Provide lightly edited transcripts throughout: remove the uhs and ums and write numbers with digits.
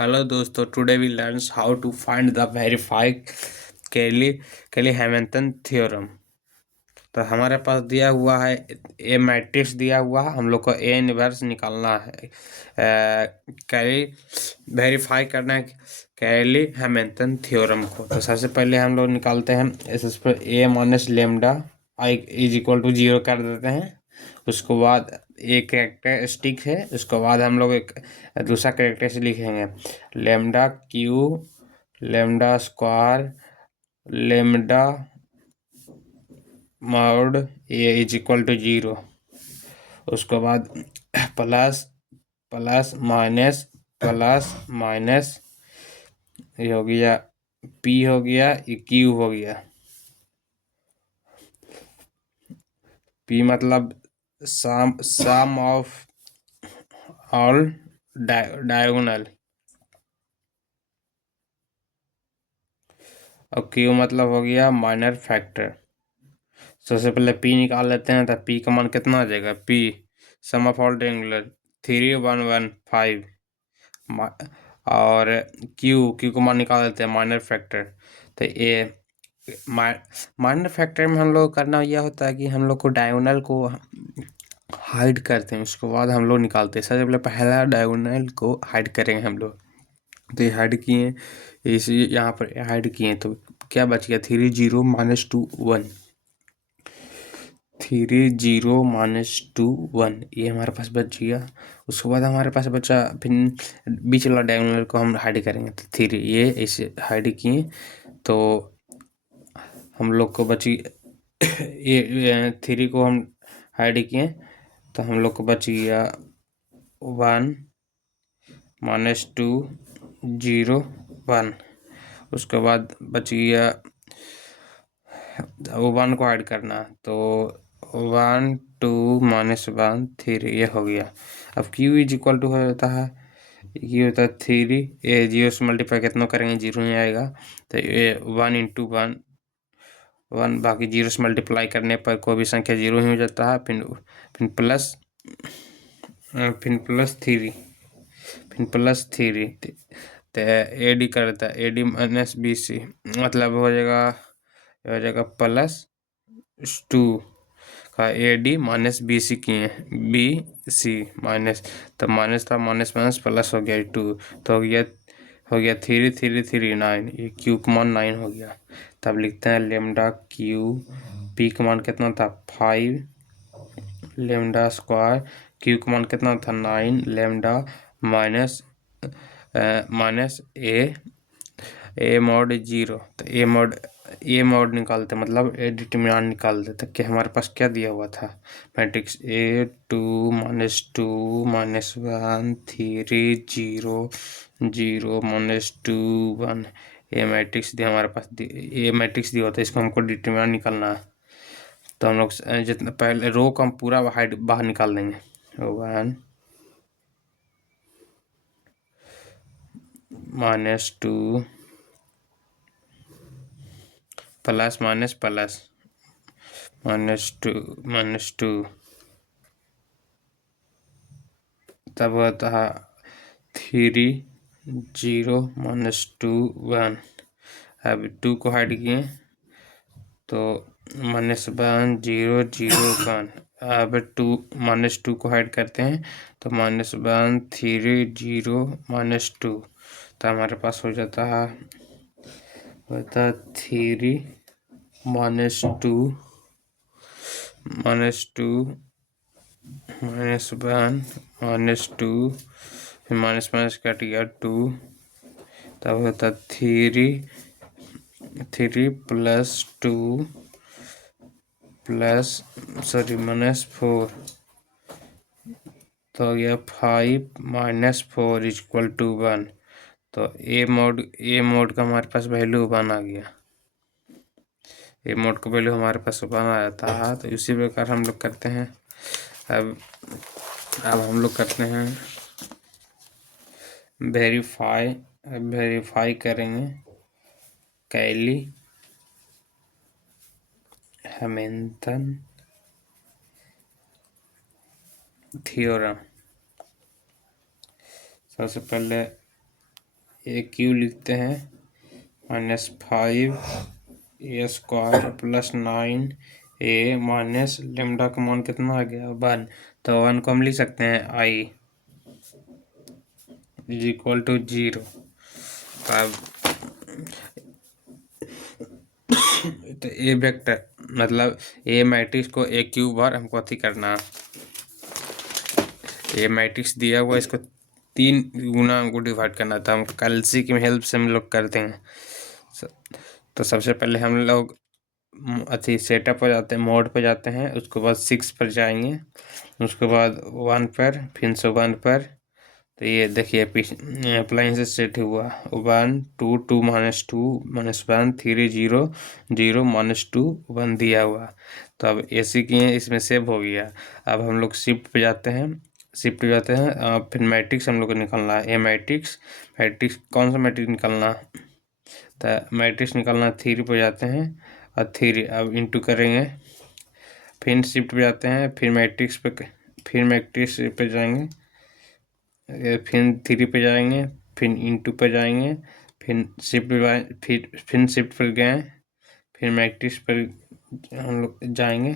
Hello दोस्तों, today we learn how to find the verify Cayley Hamilton theorem. तो हमारे पास दिया हुआ है ए मैट्रिक्स दिया हुआ है, हम लोग को ए इनवर्स निकालना है। कैली वेरीफाई करना है कैली हैमिल्टन थ्योरम को। तो सबसे पहले हम लोग निकालते हैं इस पर A minus lambda I is equal to 0 कर देते हैं। उसके बाद एक कैरेक्टरिस्टिक है, उसके बाद हम लोग एक दूसरा कैरेक्टरिस्टिक लिखेंगे lambda cube lambda square lambda mod A is equal to 0। उसके बाद प्लस प्लस माइनस ये हो गया पी हो गया, ये क्यू हो गया। पी मतलब सम ऑफ ऑल डायगोनल, और क्यू मतलब हो गया माइनर फैक्टर। सबसे पहले पी निकाल लेते हैं। तो पी का मान कितना आ जाएगा? P sum of all triangular 3115, और क्यू को मान निकाल लेते हैं माइनर फैक्टर। तो ये माइनर फैक्टर में हम लोग करना यह होता है कि हम लोग को डायगोनल को हाइड करते हैं, उसके बाद हम लोग निकालते हैं। सबसे पहले पहला डायगोनल को हाइड करेंगे हम लोग। तो ये हाइड किए, इसी यहाँ पर हाइड किए, तो क्या बच गया? 3 0 -2 1, 3 0 -2 1, ये हमारे पास बच गया। उसके बाद हमारे पास बचा फिर बीच वाला डायगोनल को हम हाइड करेंगे। तो 3 ये ऐसे हाइड किए, तो हम लोग को बची ये 3 को हम हाइड किए, तो हम लोग को बच गया 1 -2 0 1। उसके बाद बच गया वो 1 को ऐड करना, तो 1 2 -1 3, ये हो गया। अब q इज इक्वल टू हो जाता है, ये होता है 3, ये 0 से मल्टीप्लाई कितना करेंगे? 0 ही आएगा। तो ये 1 × 1 1, बाकी 0 से मल्टीप्लाई करने पर कोई भी संख्या 0 ही हो जाता है। फिर प्लस 3, फिर +3, तो ए डी कर देता है, A D minus B C, मतलब हो जाएगा +2 का A D minus B C किए, बी सी माइनस, तो माइनस था, माइनस माइनस प्लस हो गया 2, तो हो गया 3 3 3 9, ये क्यू का मान 9 हो गया। तब लिखते हैं लेमडा क्यू, पी का मान कितना था? 5 लेमडा स्क्वायर, क्यू का मान कितना था? 9 लेमडा माइनस ए मॉड 0। तो ए मॉड निकालते, मतलब ए डिटरमिनेंट निकालते, तो क्या हमारे पास क्या दिया हुआ था? मैट्रिक्स A 2 -2 -1 3 0 0 -2 1, ये मैट्रिक्स दिया हमारे पास। ये मैट्रिक्स दिया होता है, इसको हमको डिटरमिनेंट निकालना है। तो हम लोग जितना पहले रो को हम पूरा बाहर निकाल देंगे। 1 -2 प्लस माइनस प्लस -2 तब होता है 3 0 -2 1। अब 2 को हाइड किए, तो -1 0 0 1। अब 2 को हाइड करते हैं, तो -1 3 0 -2, तो हमारे पास हो जाता है 3 -2 -1 -2, फिर माइनस माइनस कट गया 2, तब होता 3 +2 -4, तो यह 5 -4 = 1। तो ए मोड का हमारे पास वैल्यू 1 आ गया। ए मोड का वैल्यू हमारे पास 1 आ जाता है। तो इसी प्रकार हम लोग करते हैं। अब हम लोग करते हैं वेरीफाई करेंगे कैली हैमिल्टन थ्योरम। सबसे पहले ए क्यू लिखते हैं -5 a² plus 9 a minus lambda का मान कितना आ गया 1। तो 1 को हम लिख सकते हैं i इज इक्वल टू 0। अब तो ए वेक्टर मतलब ए मैट्रिक्स को ए क्यू बार हमको अथी करना। ए मैट्रिक्स दिया हुआ इसको 3 गुना हमको डिवाइड करना था। हम कैलसी की हेल्प से हम लोग करते हैं। तो सबसे पहले हम लोग अथी सेटअप हो जाते हैं, मोड पे जाते हैं, उसके बाद 6 पर जाएंगे, उसके बाद 1 पर, फिर से 1 पर। तो ये देखिए अप्लाइंसेस सेट हुआ 1 2 2 -2 -1 3 0 0 -2 1 दिया हुआ। तो अब एसी किए इसमें सेव हो गया। अब हम लोग शिफ्ट पे जाते हैं, शिफ्ट पे जाते हैं, फिर मैट्रिक्स हम लोग को निकालना है। ए मैट्रिक्स, मैट्रिक्स कौन सा मैट्रिक्स निकालना? तो मैट्रिक्स निकालना 3 पे जाते हैं और 3 अब इंटू करेंगे, फिर शिफ्ट पे जाते हैं, फिर मैट्रिक्स पे जाएंगे, फिर 3 पे जाएंगे, फिर इंटू पे जाएंगे, फिर शिफ्ट पे फिर शिफ्ट पर गए, फिर मैट्रिक्स पर हम लोग जाएंगे,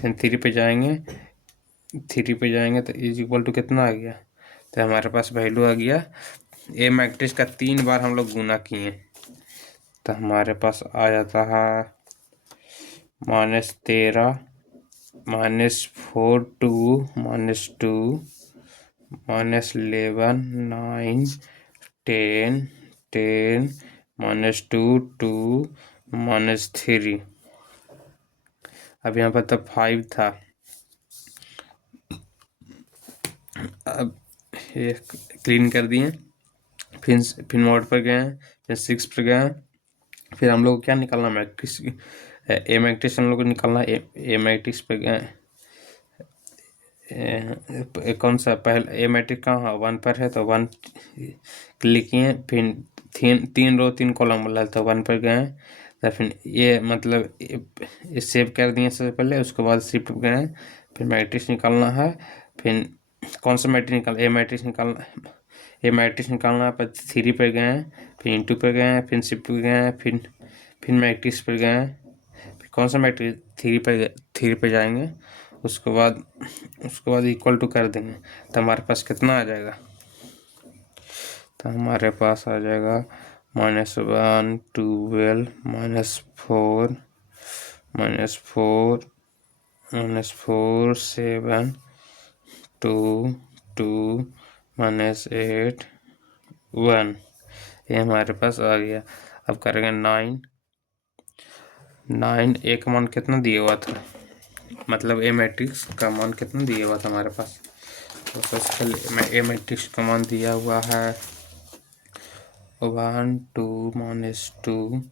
फिर 3 पे जाएंगे, 3 पे जाएंगे तो इज इक्वल टू कितना आ गया? तो हमारे पास वैल्यू आ गया। ए मैट्रिक्स का 3 बार हम लोग गुना किए तो हमारे पास आ जाता है -13 -4 2 -2 -11 9 10 10 -2 2 -3। अब यहाँ पर तो 5 था। अब ये क्लीन कर दिए, फिर मोड पर गए, फिर 6 पर गए, फिर हम लोग को क्या निकालना? मैट्रिक्स, ए मैट्रिक्स हम लोग को निकालना। ए मैट्रिक्स पे गए, कौन सा पहले ए मैट्रिक्स कहाँ है? 1 पर है तो 1 क्लिक किए, फिर 3 रो 3 कॉलम वाला तो 1 पर गए, तो फिर ये मतलब ये सेव कर दिए सबसे पहले, उसके बाद शिफ्ट गए, फिर मैट्रिक्स निकालना है। फिर कौन सा मैट्रिक्स निकाल? ए मैट्रिक्स निकालना, ए मैट्रिक्स निकालना है पर 3 पे गए, फिर इंटू पे गए, फिर शिफ्ट पे गए, फिर मैट्रिक्स पे गए, फिर कौन सा मैट्रिक्स? 3 पे जाएंगे, उसके बाद इक्वल टू कर देंगे तो हमारे पास कितना आ जाएगा? तो हमारे पास आ जाएगा -1 12 -4 -4 7 2 2 -8 1। ये हमारे पास आ गया। अब करेंगे 9 ए का मान कितना दिया हुआ था? मतलब ए मैट्रिक्स का मान कितना दिया हुआ था हमारे पास? तो सबसे पहले ए मैट्रिक्स का मान दिया हुआ है 1 2 -2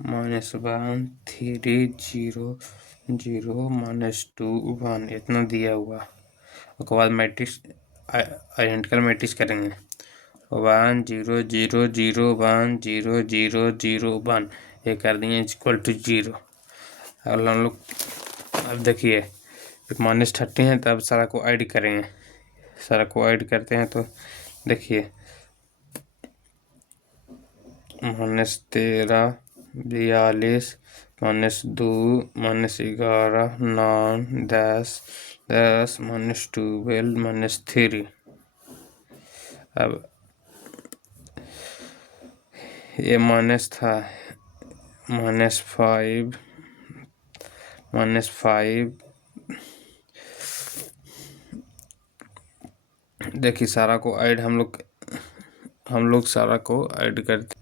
-1 3 0 0 -2 1 इतना दिया हुआ। उसके बाद मैट्रिक्स आइडेंटिकल मैट्रिक्स करेंगे 1 0 0 0 1 0 0 0 1, ये कर दिए इक्वल टू 0। अब हम लोग अब देखिए -13 है तो अब सारा को ऐड करेंगे, सारा को ऐड करते हैं तो देखिए -13 42 -2 -11 9 10 10 -12 -3। अब ये माइनस था -5 देखिए सारा को ऐड हम लोग सारा को ऐड करते।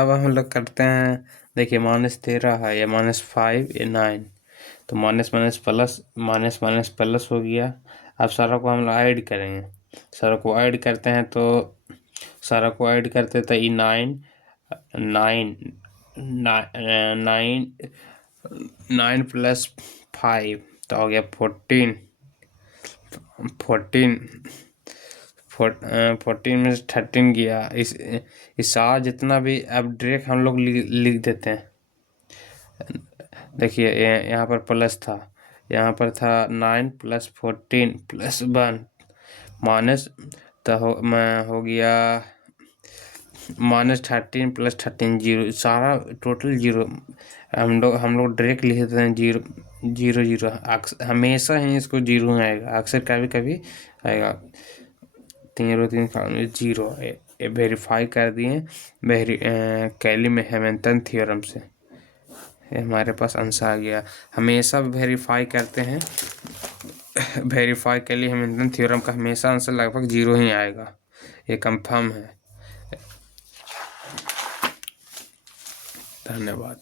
अब हम लोग करते हैं, देखिए -13 है, ये -5 ये 9, तो minus minus plus minus minus plus हो गया। अब सारा को हम लोग ऐड करेंगे, सारा को ऐड करते हैं तो सारा को ऐड करते तो ये 9 9 9 9 + 5 तो हो गया 14 14 14 में 13 गया। इस सारा जितना भी अब डायरेक्ट हम लोग लिख देते हैं। देखिए यहाँ पर प्लस था, यहाँ पर था 9 + 14 + 1 माइनस तो हो गया -13 + 13 जीरो, सारा टोटल जीरो। हम लोग डायरेक्ट लिख देते हैं जीरो जीरो जीरो। हमेशा ही इसको जीरो आएगा, अक्सर कभी कभी आएगा। 3 जीरो ये वेरीफाई कर दिए कैली में हैमिल्टन थ्योरम से। ये हमारे पास आंसर आ गया। हमेशा वेरीफाई करते हैं, वेरीफाई कैली हैमिल्टन थ्योरम का हमेशा आंसर लगभग जीरो ही आएगा, ये कंफर्म है। धन्यवाद।